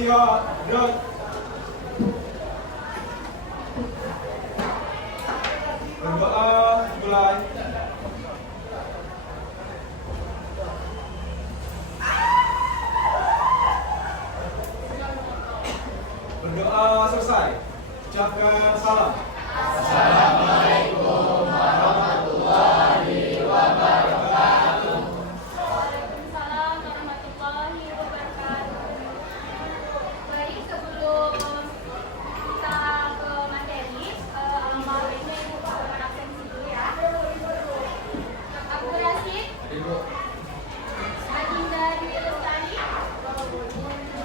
Siap, gerak. Berdoa, mulai. Berdoa selesai. Ucapkan salam. Assalamualaikum warahmatullahi wabarakatuh. Waalaikumsalam warahmatullahi wabarakatuh. Baik, sebelum kita ke materi, alamat ini Ibu bukan absensi dulu ya. Abdul Rasid, Adinda Dwi Lestari,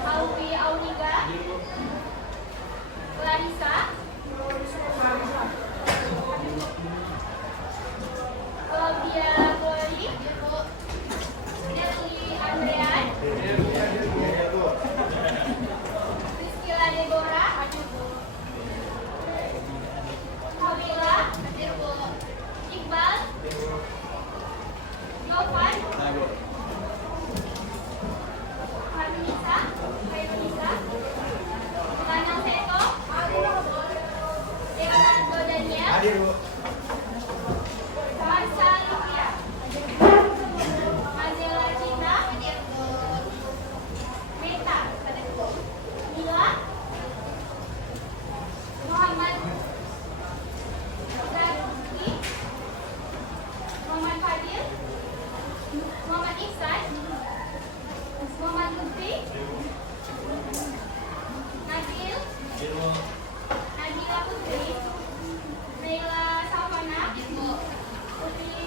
Auwi Auliga, Clarissa, Claudia Glory, Nelly Andrean, Rizkyla Deborah, Kamila, Iqbal, Novan, Harunisa, Nanang Seto, Leonardo Daniel, Hadir, Bu. Marsha Lufia, Mazela Citra, Meta, Mila, Muhammad Zaki, Muhammad Fadil, Muhammad Ihsan, Muhammad Lutfi, Nabil, Nagila Putri, Naila Savana, Putri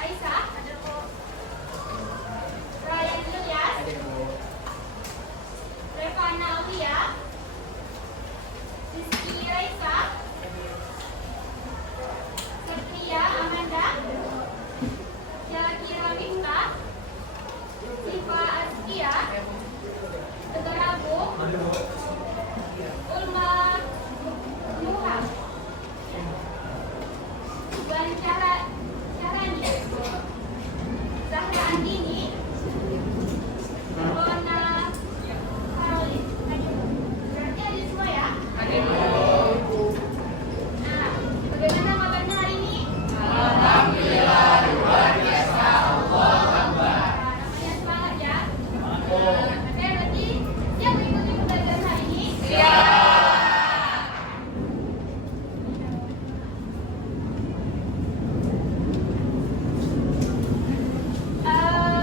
Aisyah, Ryan Ilyas, Revana Aulia, Rizky Raisa, Satria Amanda, Syakira Mifta, Siva Azkia, Tegar Agung, Ulma Nuha, Iwan Syarani, Zahra Andini, Rona Karolin. Berarti ada semua ya? Nah, bagaimana kabarnya hari ini? Alhamdulillah luar biasa. Allahu Akbar. Namanya semangat ya. Oke, berarti siap mengikuti pembelajaran hari ini? Siap.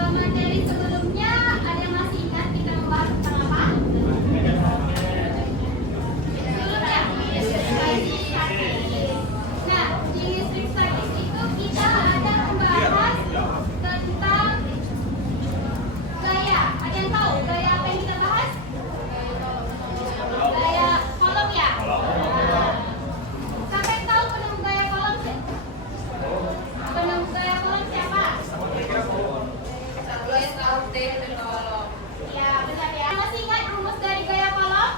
Materi sebelumnya ada yang masih ingat kita membahas tentang apa? Sebelumnya? Nah, di listrik statis itu kita ada membahas tentang gaya. Ada yang tahu gaya apa yang kita bahas? Gaya kolom ya? Sampai tahu penemu gaya kolom sih? Penemu gaya kolom siapa? Ya, benar ya. Masih ingat rumus dari gaya kolom?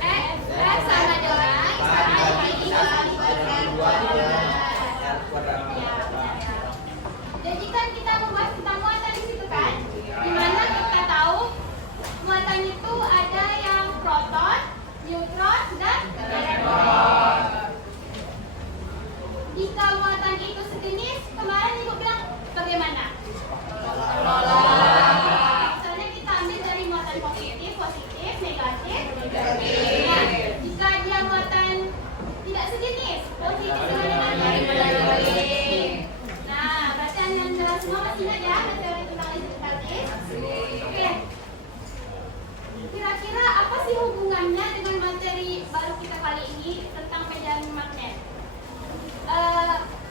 X sama dengan jadi kan kita membahas tentang muatan di situ kan? Dimana kita tahu muatan itu ada yang proton, neutron, dan elektron. Jika muatan itu sejenis, kemarin Ibu bilang bagaimana? Misalnya kita ambil dari muatan positif, negatif. Nah, jika dia muatan tidak sejenis, positif sama dengan negatif. Nah, berarti Anda semua masih ingat ya materi tentang listrik statis? Oke. Kira-kira apa sih hubungannya dengan materi baru kita kali ini tentang medan magnet?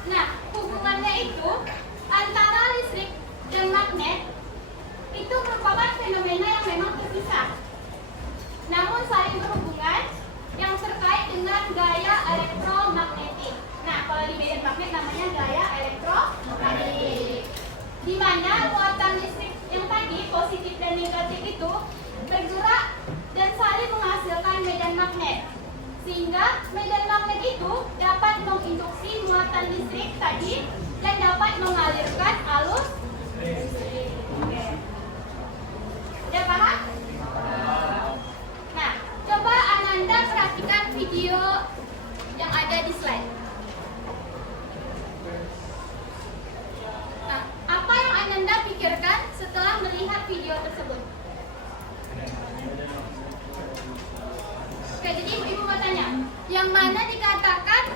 Nah, hubungannya itu antara listrik dan magnet itu merupakan fenomena yang memang terpisah, namun saling berhubungan yang terkait dengan gaya elektromagnetik. Nah, kalau di medan magnet namanya gaya elektromagnetik, di mana muatan listrik yang tadi positif dan negatif itu bergerak dan saling menghasilkan medan magnet, sehingga medan magnet itu dapat menginduksi muatan listrik tadi dan dapat mengalirkan arus listrik. Udah paham? Nah, coba Ananda perhatikan video yang ada di slide. Nah, apa yang Ananda pikirkan setelah melihat video tersebut? Oke, jadi ibu mau tanya, yang mana dikatakan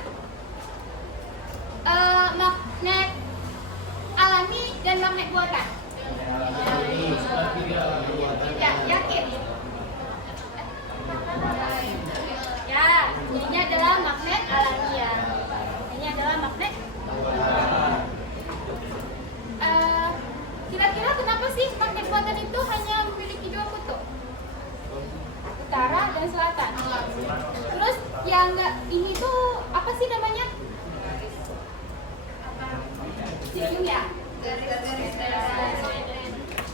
magnet alami dan magnet buatan? Tidak, yakin? Ya, ini adalah magnet alamiah. Ini adalah magnet. Kira-kira kenapa sih magnet buatan itu hanya memiliki dua kutub? Utara dan selatan. Terus yang ini tuh apa sih namanya? Siung ya?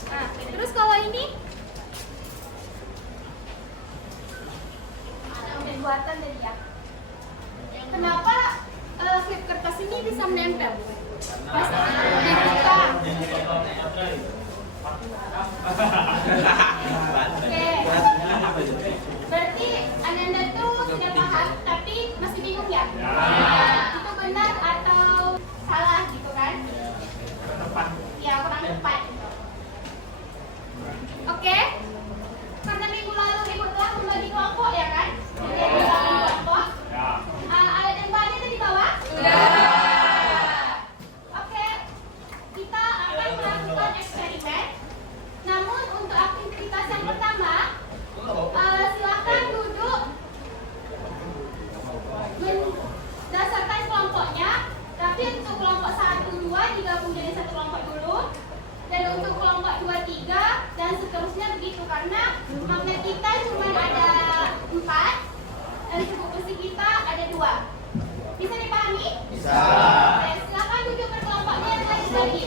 Nah, terus kalau ini magnet buatan dari ya. Kenapa klip kertas ini bisa menempel? Pas dibuka. Oke. Berarti Ananda tuh sudah paham, tapi masih bingung ya? Itu benar atau salah gitu kan? Ya, kurang tepat. Oke. Karena minggu lalu ibu telah membagi kelompok ya kan? Jadi ada kelompok. Alat dan bahannya tadi bawa? Oke. Kita akan melakukan eksperimen. Namun untuk aktivitas yang pertama, silakan duduk berdasarkan kelompoknya. Tapi untuk kelompok 1, 2 digabung jadi satu kelompok dulu. Dan untuk kelompok 2, 3 dan seterusnya begitu, karena magnet kita cuma ada 4 dan cukup besi kita ada 2. Bisa dipahami? Bisa. Oke, silakan duduk berkelompoknya yang lagi-lagi.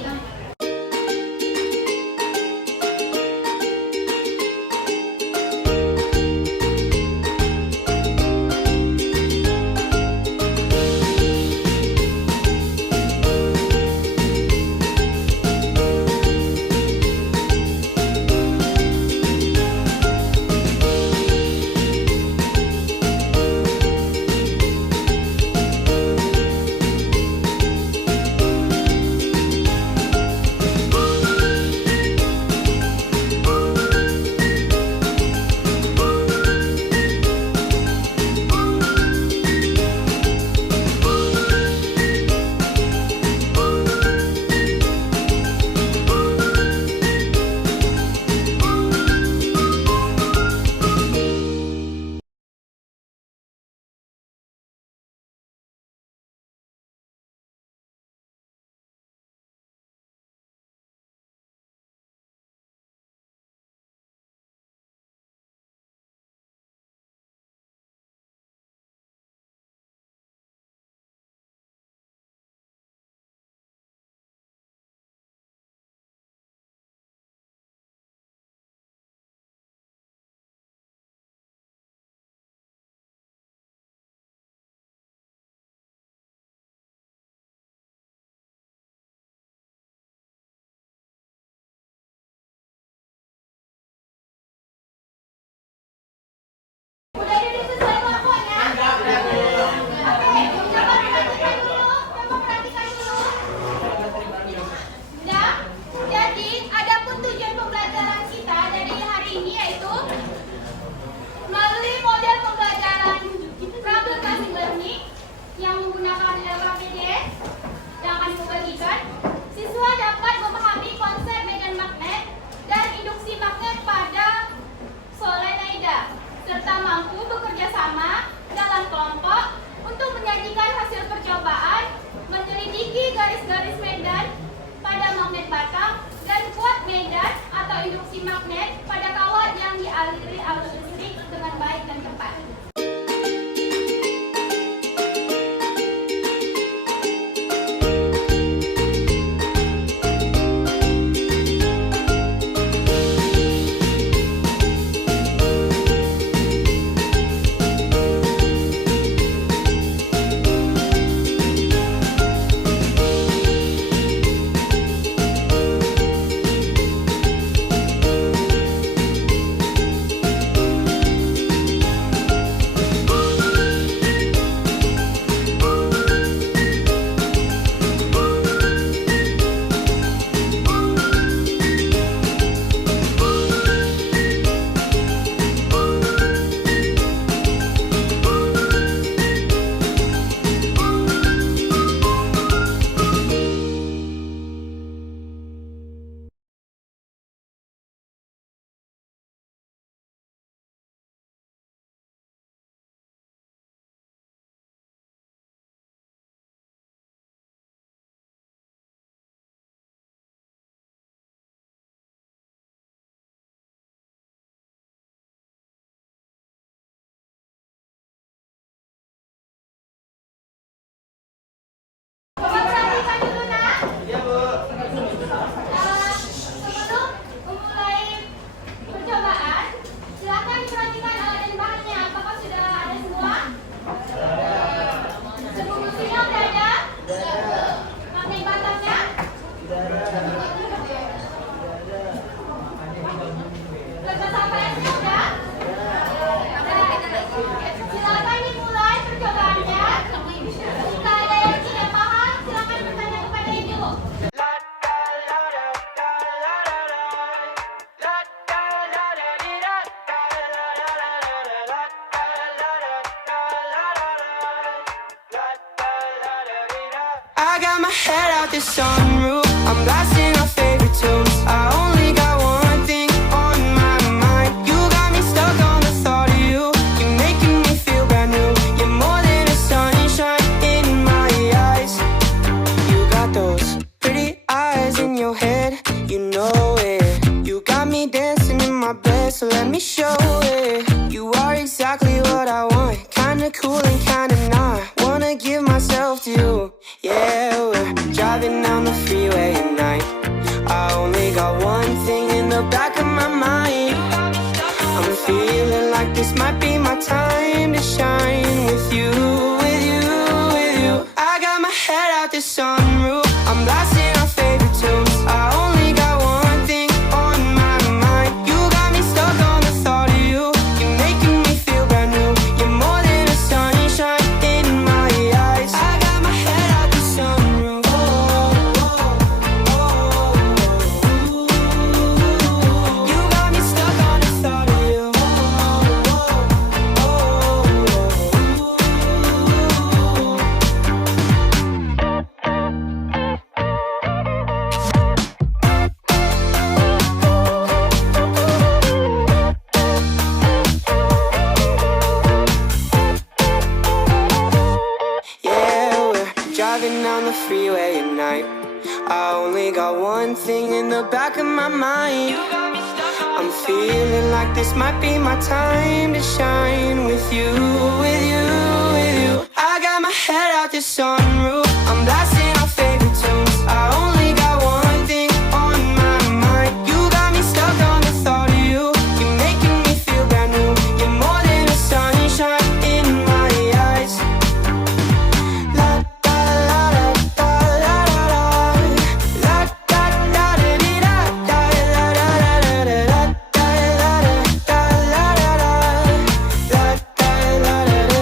I got my head out the sunroof, I'm blasting our favorite tunes. I only got one thing on my mind. You got me stuck on the thought of you. You're making me feel brand new. You're more than a sunshine in my eyes. You got those pretty eyes in your head, you know it. You got me dancing in my bed, so let me show it. You are exactly what I want, kinda cool and kinda not. Wanna give myself to you. Yeah, we're driving down the freeway at night. I only got one thing in the back of my mind. I'm feeling like this might be my time to shine with you, with you, with you. I got my head out the sunroof, I'm blasting our favorite tunes. I only got one thing on my mind. You got me stuck on the thought of you. You're making me feel brand new. You're more than a sunshine in my eyes. I got my head out the sunroof. You got me stuck on the thought of you. Yeah, we're driving down the freeway at night. I only got one thing in the back of my mind. I'm feeling like this might be my time to shine with you, with you, with you. I got my head out the sunroof, I'm blasting our favorite tunes. I only got one thing on my mind. You got me stuck on the thought of you. You're making me feel brand new. You're more than a sunshine in my eyes. La da la da da la da da. La da da da dee da da la da da da da da la da la da da. La da la da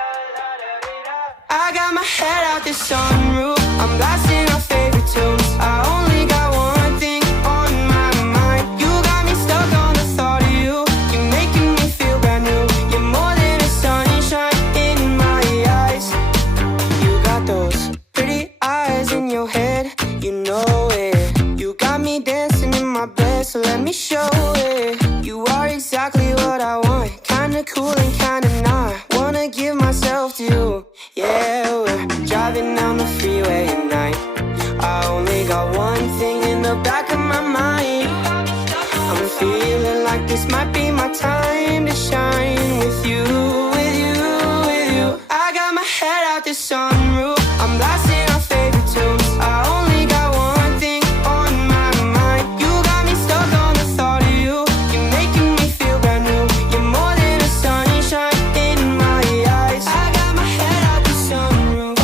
da da da da. I got my head out the sunroof, I'm blasting our favorite tunes. I only got one thing on my mind. You got me stuck on the thought of you. You're making me feel brand new. You're more than a sunshine in my eyes. You got those pretty eyes in your head, you know it. You got me dancing in my bed, so let me show it. You are exactly what I want, kinda cool and kinda not. Wanna give myself to you. Yeah, we're driving down the freeway at night. I only got one thing in the back of my mind. I'm feeling like this might be my time to shine with you, with you, with you. I got my head out the sunroof, I'm blasting our favorite tunes. I only got one thing on my mind. You got me stuck on the thought of you. You're making me feel brand new. You're more than a sunshine in my eyes. I got my head out the sunroof.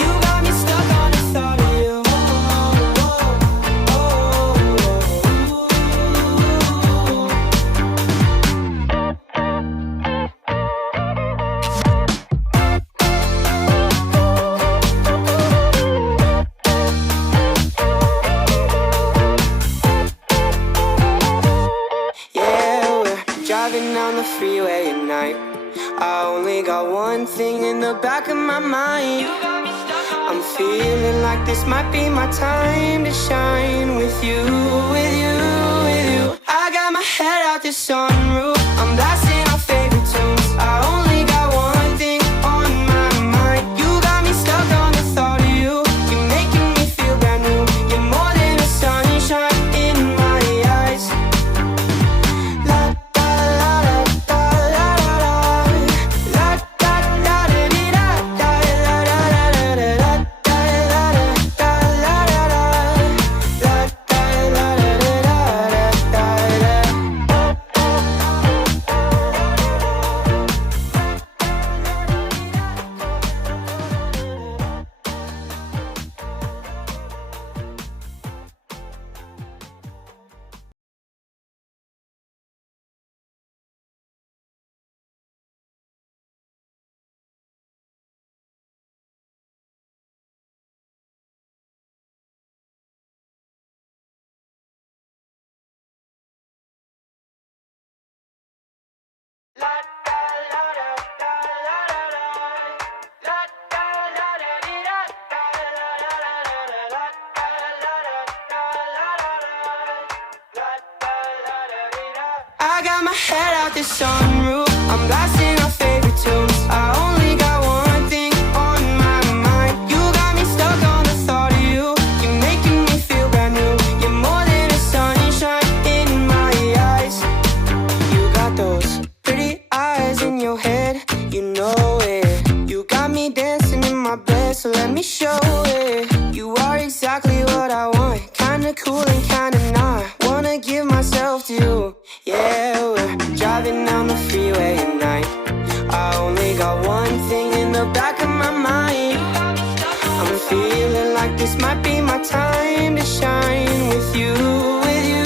You got me stuck on the thought of you. Yeah, we're driving down the freeway at night. I only got one thing in the back of my mind. I'm feeling like this might be my time to shine with you, with you, with you. I got my head out the sunroof, I'm blasting our favorite tunes. I only got one thing on my head out the sunroof. I'm blasting our favorite tunes. I only got one thing on my mind. You got me stuck on the thought of you. You're making me feel brand new. You're more than a sunshine in my eyes. You got those pretty eyes in your head, you know it. You got me dancing in my bed, so let me show it. You are exactly what I want, kinda cool and kinda not. Wanna give myself to you. Yeah, we're driving down the freeway at night. I only got one thing in the back of my mind. I'm feeling like this might be my time to shine with you, with you,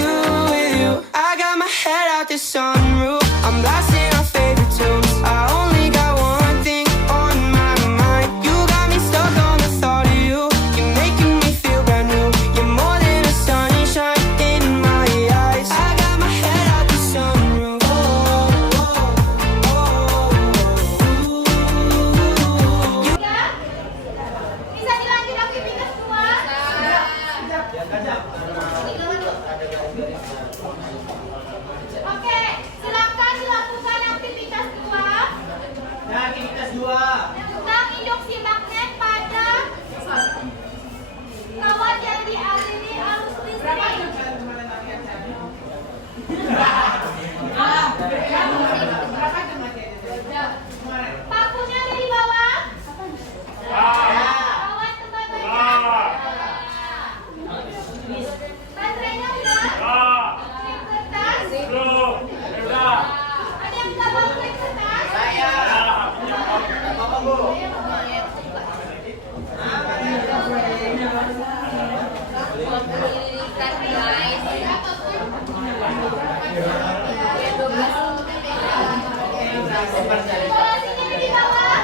with you. I got my head out the sunroof. I'm blasting our favorite tunes. I only got one thing on my mind. You got me stuck on the thought of you. You're making me feel brand new. You're more than a sunshine in my eyes. I got my head out the sunroof. Bisa dilanjut aktivitas 2? Oke, silakan dilakukan aktivitas 2. Aktivitas 2. Tentang induksi magnet pada kawat yang dialiri arus listrik. Pakunya ada di bawah. Kawat tempat baca. Baterainya udah. Klip kertas. Ada yang nggak bawa klip kertas? Isolasinya ada di bawah.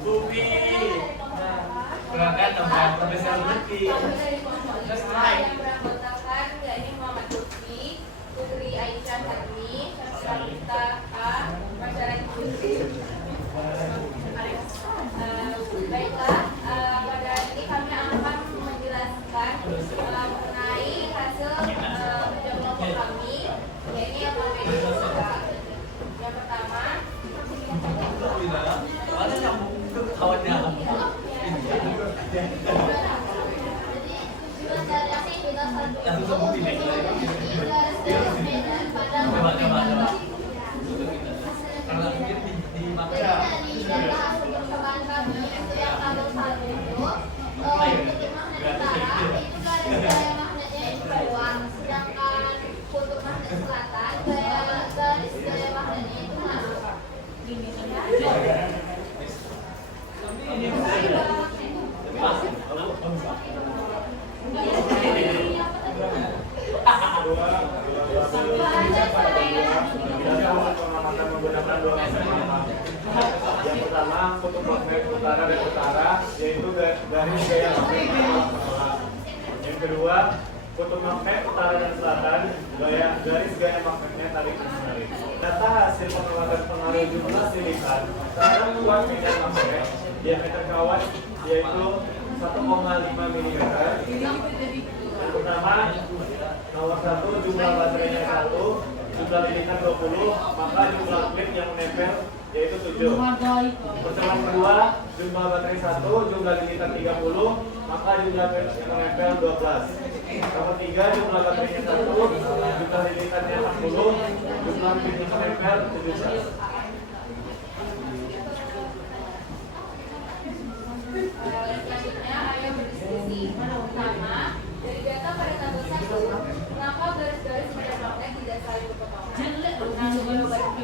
Bubi. Silakan tempat Profesor Lutfi. Yang beranggotakan yakni Muhammad Lutfi, Putri Aisyah Harni, Syahrita A, Masyarakat Putri. Baiklah, pada ini kami akan menjelaskan mengenai hasil kerja kelompok kami, yakni yang berbeda juga. Yang pertama, yang pertama kutub magnet utara dan utara, yaitu garis gaya magnet menolak. Yang kedua kutub magnet utara dan selatan, garis gaya magnetnya tarik menarik. Data hasil pengamatan pengaruh jumlah silikan terhadap luas medan magnet diameter kawat yaitu 1,5 mm. Yang pertama nomor 1 jumlah baterainya 1, jumlah lilitan 20, maka jumlah klip yang menempel yaitu 7. Pertemuan kedua, jumlah baterai 1, jumlah lilitan 30, maka jumlah klip yang menempel 12. Nomor 3, jumlah baterainya 1, jumlah lilitannya 60, jumlah klip yang menempel 17. selanjutnya ayo berdiskusi. Pertama, dari data pada tabel 1, mengapa garis-garis medan magnet tidak saling berpotongan?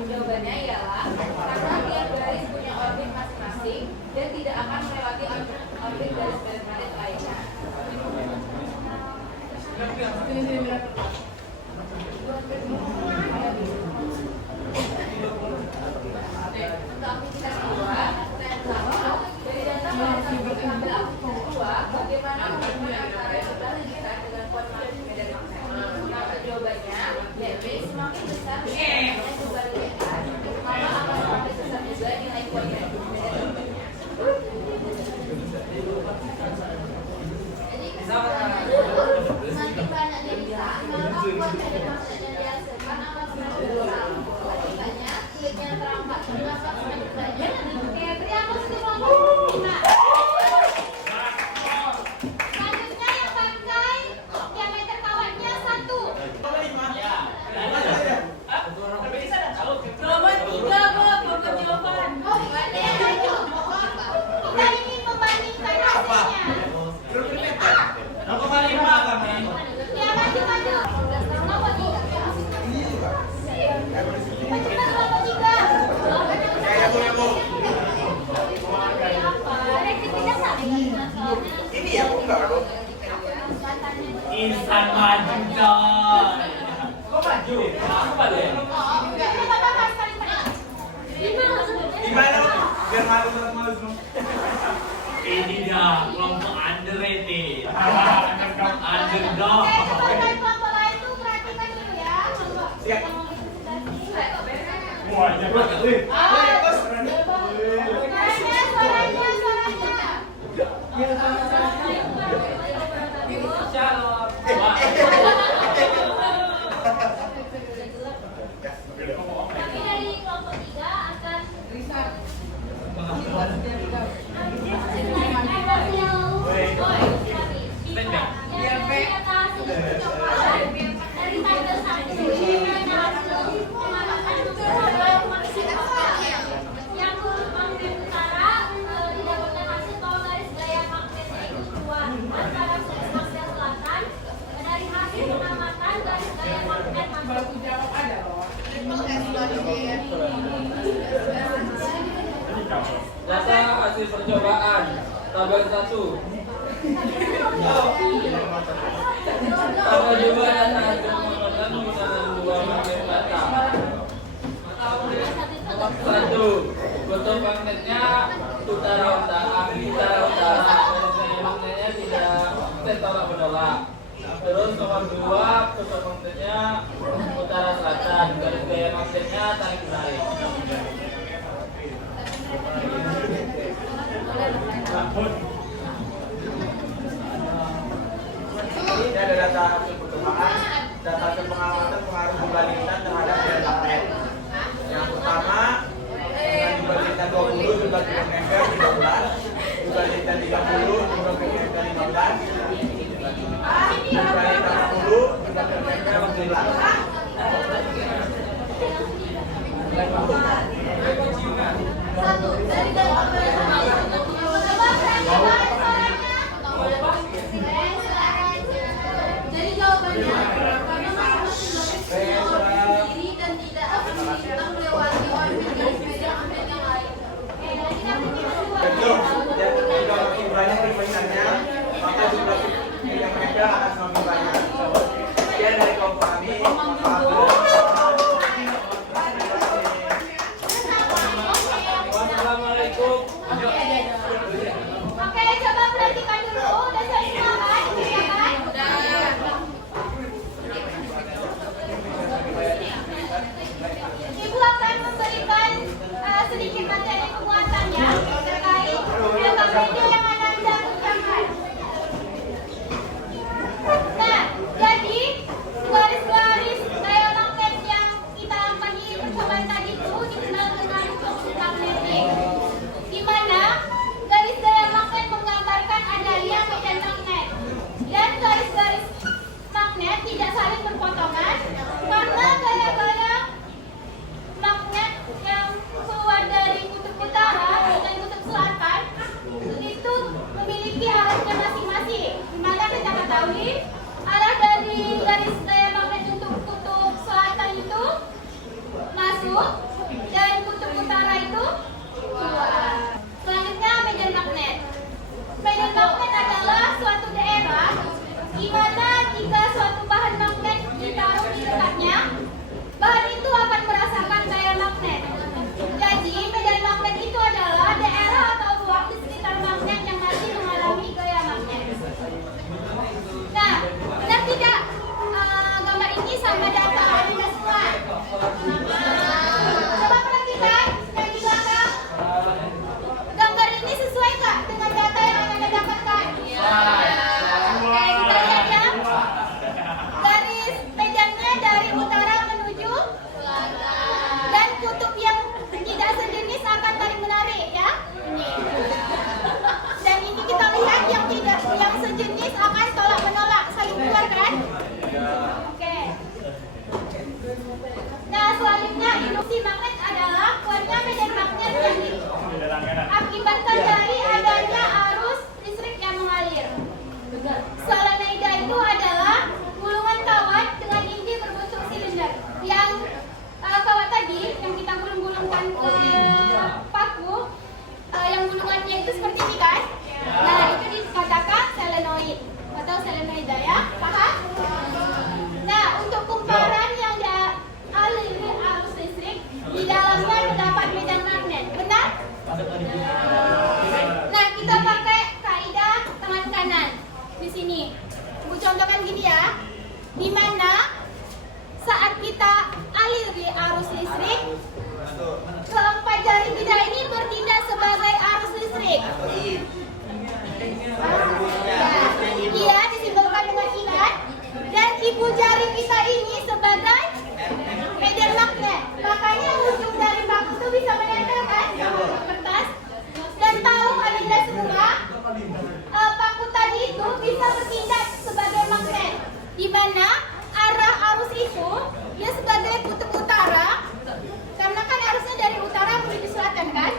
Jawabannya ialah karena tiap garis punya orbit masing-masing dan tidak akan melewati orbit garis medan magnet lainnya. Untuk aktivitas kedua, dari data pada tabel aktivitas kedua, bagaimana hubungan antara jumlah lilitan dengan kuat medan magnet? Maka jawabannya, yaitu semakin besar jumlah lilitan, maka akan semakin besar juga nilai kuat medan magnetnya. Jadi kesimpulannya, semakin banyak lilitan, maka kuat medan magnet yang dihasilkan akan semakin besar. Akibatnya, kulitnya terangkat, maka semakin banyak. Oke, beri aplaus untuk kelompok 5. Selanjutnya yang pakai diameter kawatnya 1. Nomor 3, Bob, untuk jawaban. Oh, ada yang itu. Kita ingin membandingkan hasilnya. Nomor 5 kami. Ya, maju. Nomor 3. Cepat nomor 3. Ini ya, enggak dong. Insan maju dong. Kok maju? Aku balik. Gimana? Biar malu. Ini dia kelompok underrated. Underdog. Kelompok lain tuh perhatikan dulu ya. Siap. Kami dari kelompok 3 akan dari tabel 1 yang huruf magnet utara didapatkan hasil kalau garis gaya magnetnya itu keluar antara garis magnet selatan dari hasil pengamatan garis gaya magnet Data hasil percobaan tabel 1. Tabel juga data hasil pengamatan menggunakan 2 magnet data. Kutub magnetnya utara-utara. Garis gaya magnetnya tidak tolak menolak. Terus nomor 2, kutub magnetnya utara selatan. Garis gaya magnetnya tarik menarik. Ini ada data hasil perkembangan, data hasil pengamatan pengaruh dibandingkan terhadap medan magnet. Yang pertama, dengan dibandingkan 20 jumlah kilometer 13, dibandingkan 30 jumlah kilometer 15, dibandingkan 10 jumlah kilometer 11. Satu dari dalam coba perhatikan suaranya. Jadi jawabannya karena masing-masing punya orbit sendiri dan tidak akan melewati orbit garis medan magnet yang lain. Oke, nanti kita coba. Betul. Jadi kalau makin banyak perbandingannya, maka jumlah kilometer akan semakin banyak. Sekian dari kelompok kami. Assalamualaikum. Oke, coba perhatikan dulu. Udah selesai semua kan? Iya kan? Ibu akan memberikan sedikit materi penguatannya terkait dengan media yang Anda bincangkan. Nah, jadi garis-garis gaya magnet yang kita bagi percobaan tadi itu dikenal dengan fungsi magnetik, di mana garis gaya magnet menggambarkan adanya medan magnet dan garis-garis magnet tidak saling berpotongan karena gaya-gaya magnet yang keluar dari kutub utara dan kutub selatan itu memiliki arahnya masing-masing. Di mana kita ketahui arah dari garis gaya magnet untuk kutub selatan itu masuk dan kutub utara itu keluar. Selanjutnya medan magnet. Medan magnet adalah suatu daerah di mana jika suatu bahan magnet ditaruh di dekatnya, bahan itu akan merasakan gaya magnet. Jadi, medan magnet itu adalah daerah atau ruang di sekitar magnet yang masih mengalami gaya magnet. Nah, benar tidak gambar ini sama data Anda semua? Coba perhatikan yang di belakang. Gambar ini sesuai nggak dengan data yang Anda dapatkan? Oke, kita lihat ya. Garis medannya dari utara menuju dan kutub yang tidak sejenis akan tarik menarik ya. Dan ini kita lihat yang sejenis akan tolak menolak, saling keluar kan? Oke. Nah, selanjutnya induksi magnet adalah keluarnya medan magnet yang diakibatkan dari adanya arus listrik yang mengalir. Solenoida itu adalah gulungan kawat dengan inti berbentuk silinder. Yang kawat tadi yang kita gulung-gulungkan ke paku, yang gulungannya itu seperti ini kan? Nah, itu dikatakan solenoid atau solenoida ya, paham? Nah, untuk kumparan yang dialiri arus listrik, di dalamnya terdapat medan magnet, benar? Nah, kita pakai kaidah tangan kanan di sini. Ibu contohkan gini ya, di mana saat kita aliri arus listrik, keempat jari kita ini bertindak sebagai arus listrik. Iya, disimbolkan dengan ikat. Dan ibu jari kita ini sebagai medan magnet. Makanya ujung dari paku itu bisa menempel kan ke kertas. Dan tahu Anda semua, paku tadi itu bisa bertindak sebagai magnet, di mana arah arus itu dia sebagai kutub utara, karena kan arusnya dari utara menuju selatan kan,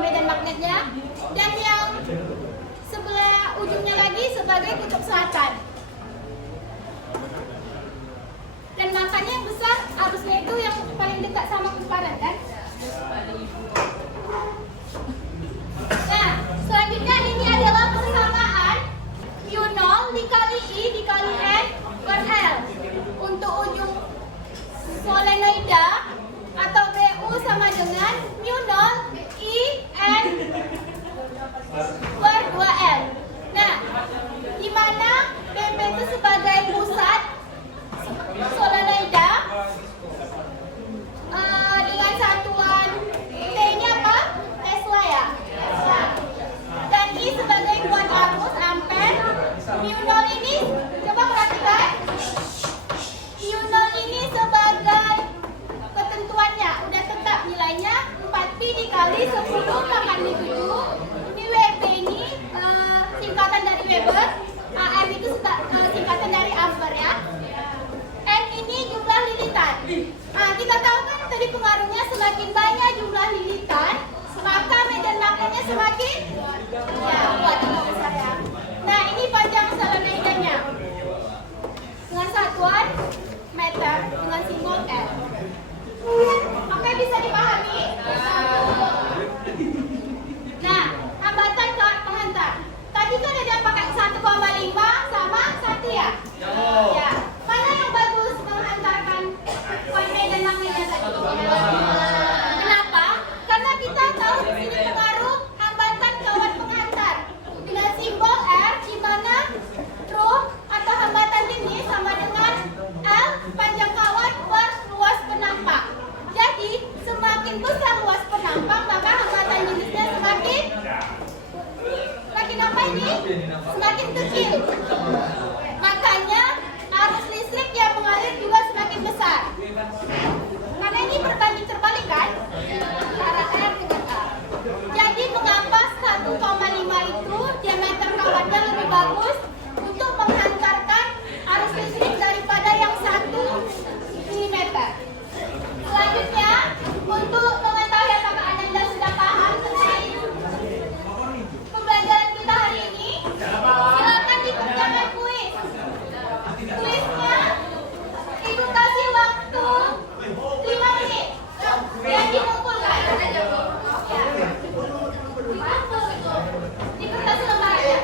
medan magnetnya, dan yang sebelah ujungnya lagi sebagai kutub selatan. Dan makanya yang besar arusnya itu yang paling dekat sama kumparan kan. Nah, selanjutnya ini adalah persamaan mu0 dikali I dikali N per L. Untuk ujung solenoida atau BU sama dengan mu0 dikali 10 kali 7. Ini WP ini singkatan dari Weber. AM itu singkatan dari ampere ya. N ini jumlah lilitan. Nah, kita tahu kan tadi pengaruhnya semakin banyak jumlah lilitan, maka medan magnetnya semakin kuat atau besar ya. Nah, ini panjang solenoidanya dengan satuan meter dengan simbol L. Oke, bisa dipahami? Nah, hambatan penghantar. Tadi kan ada pakai 1,5 sama 1 ya? Ya. Mana yang bagus menghantarkan poin medan magnetnya tadi? Kenapa? Karena kita tahu di sini pengaruh hambatan kawat penghantar dengan simbol R, di mana rho atau hambatan ini sama dengan L panjang kawat per luas penampak. Jadi semakin besar luas penampak, maka hambatan jenisnya semakin apa ini? Semakin kecil. Makanya arus listrik yang mengalir juga semakin besar. Karena ini berbanding terbalik kan? Antara R dengan A. Jadi mengapa 1,5 itu diameter kawatnya lebih bagus untuk menghantarkan arus listrik daripada yang 1 mm. Selanjutnya, untuk mengetahui apakah Anda sudah paham terkait pembelajaran kita hari ini, silakan dikerjakan kuis. Kuisnya Ibu kasih waktu 5 menit. Dan dikumpulkan. Ya. Di kertas lembar ya.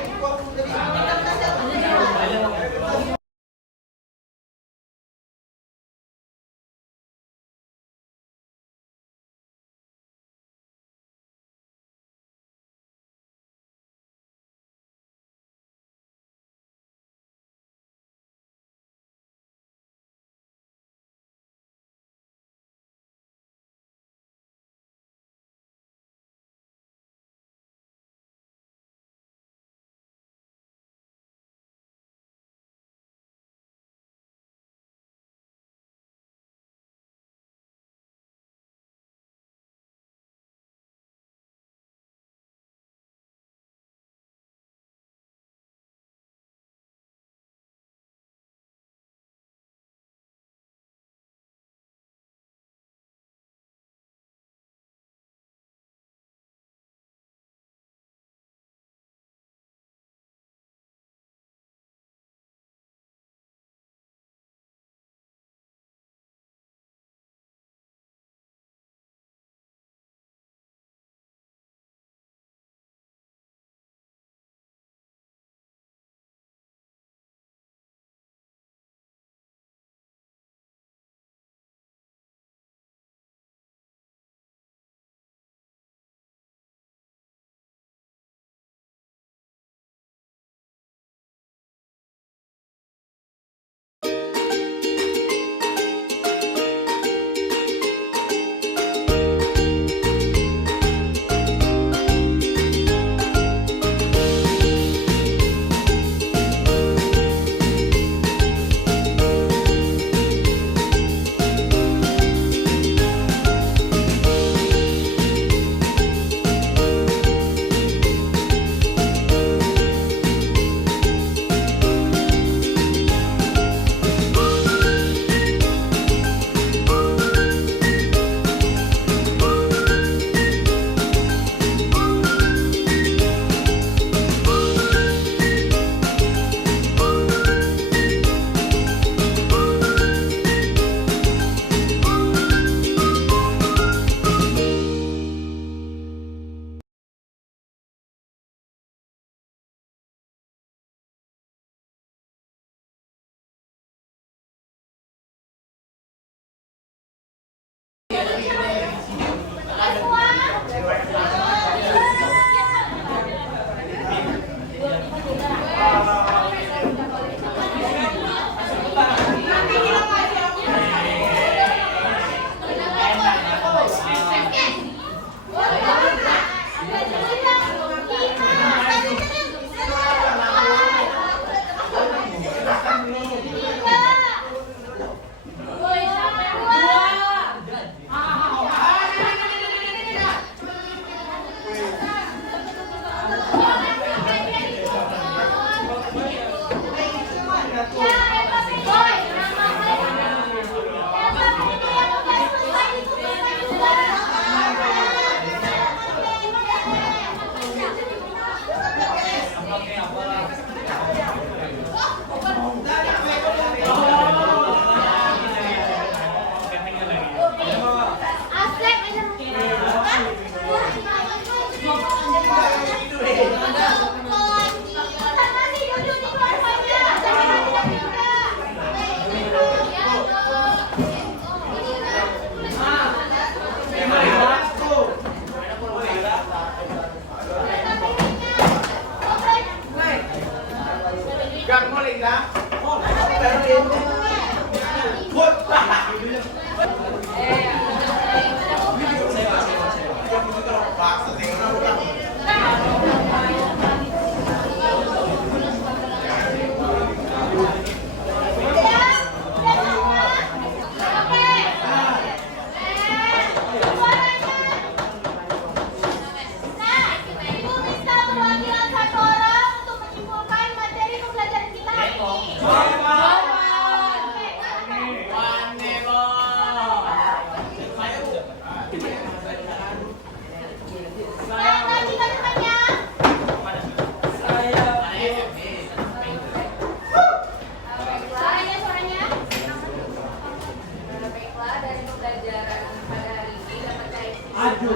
Suaranya.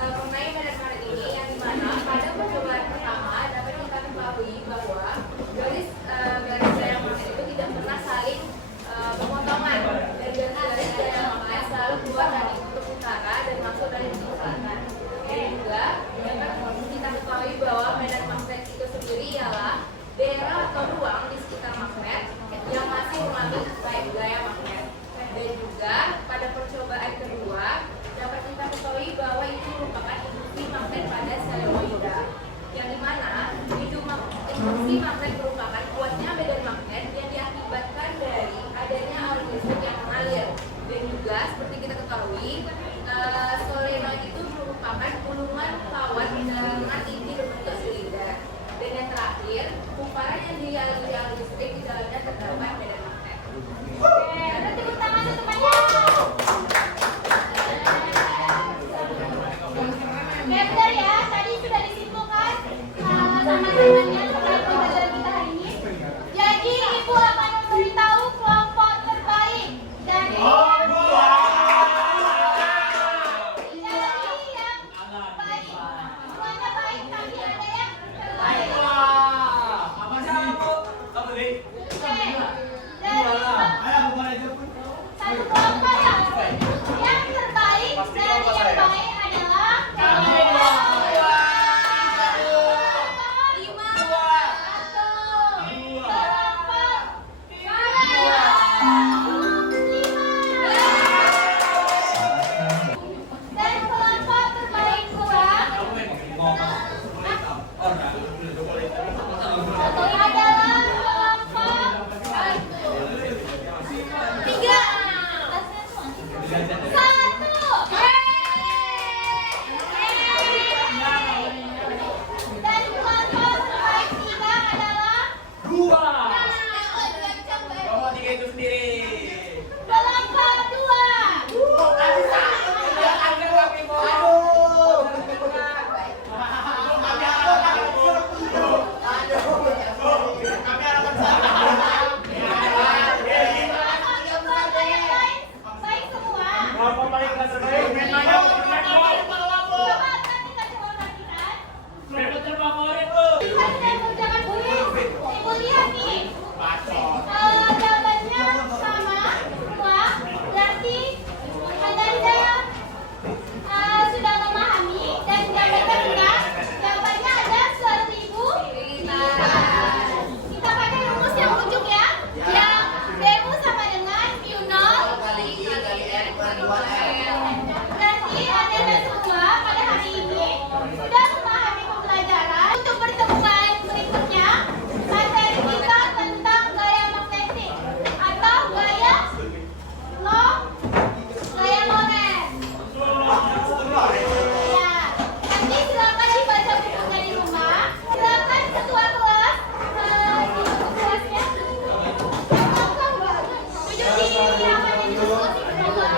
Mengenai medan magnet ini yang dimana pada percobaan pertama dapat kita ketahui bahwa garis gaya magnet itu tidak pernah saling berpotongan dan garis gaya magnet selalu keluar dari kutub utara dan masuk dari kutub selatan. Dan juga dapat kita ketahui bahwa medan magnet itu sendiri ialah daerah atau ruang di sekitar magnet yang masih mengalami gaya magnet. Dan juga pada percobaan kedua dapat kita ketahui bahwa itu merupakan induksi magnet pada seluloida, yang dimana induksi magnet merupakan kuatnya medan magnet yang diakibatkan dari adanya arus listrik yang mengalir. Dan juga seperti kita ketahui, solenoid itu merupakan gulungan kawat dengan inti berbentuk silinder. Dan yang terakhir, kumparan yang dialiri arus listrik di dalamnya terdapat medan magnet. Oke, ada tepuk tangan untuk banyak. Oke, bentar ya. Tadi sudah disimpulkan sama temannya terkait pembelajaran kita hari ini. Jadi, Ibu akan memberitahu kelompok terbaik dari yang baik. Semuanya baik, tapi ada yang terbaik. Apa sih? Apa sih? Oke, dari satu kelompok yang terbaik dari yang baik adalah dan kelompok terbaik pula adalah kelompok 3. Dan kelompok terbaik 3 adalah Kelompok 3 itu sendiri. kelompok 2. Baik semua. Kelompok paling terbaik Coba perhatikan perhatikan. Jangan bulis. Ibu lihat nih. Jawabannya sama semua. Berarti Anda sudah memahami dan jawabannya benar. Jawabannya ada 1000. Kita pakai rumus yang ujung ya. Yang demu sama dengan mu0 kali R kuadrat 2L. Berarti Anda dan semua pada hari ini sudah memahami pembelajaran. Untuk pertemuan berikutnya, materi kita tentang gaya magnetik atau gaya Lorentz. Ya, nanti silakan dibaca bukunya di rumah. Silakan ketua kelas di kelasnya. Duduk di ruangan yang diskusi bersama.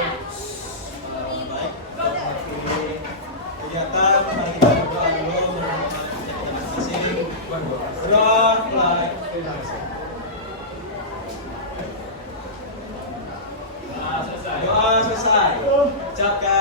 Kegiatan mari kita berdoa dulu masing-masing. Berdoa mulai. Doa selesai. Ucapkan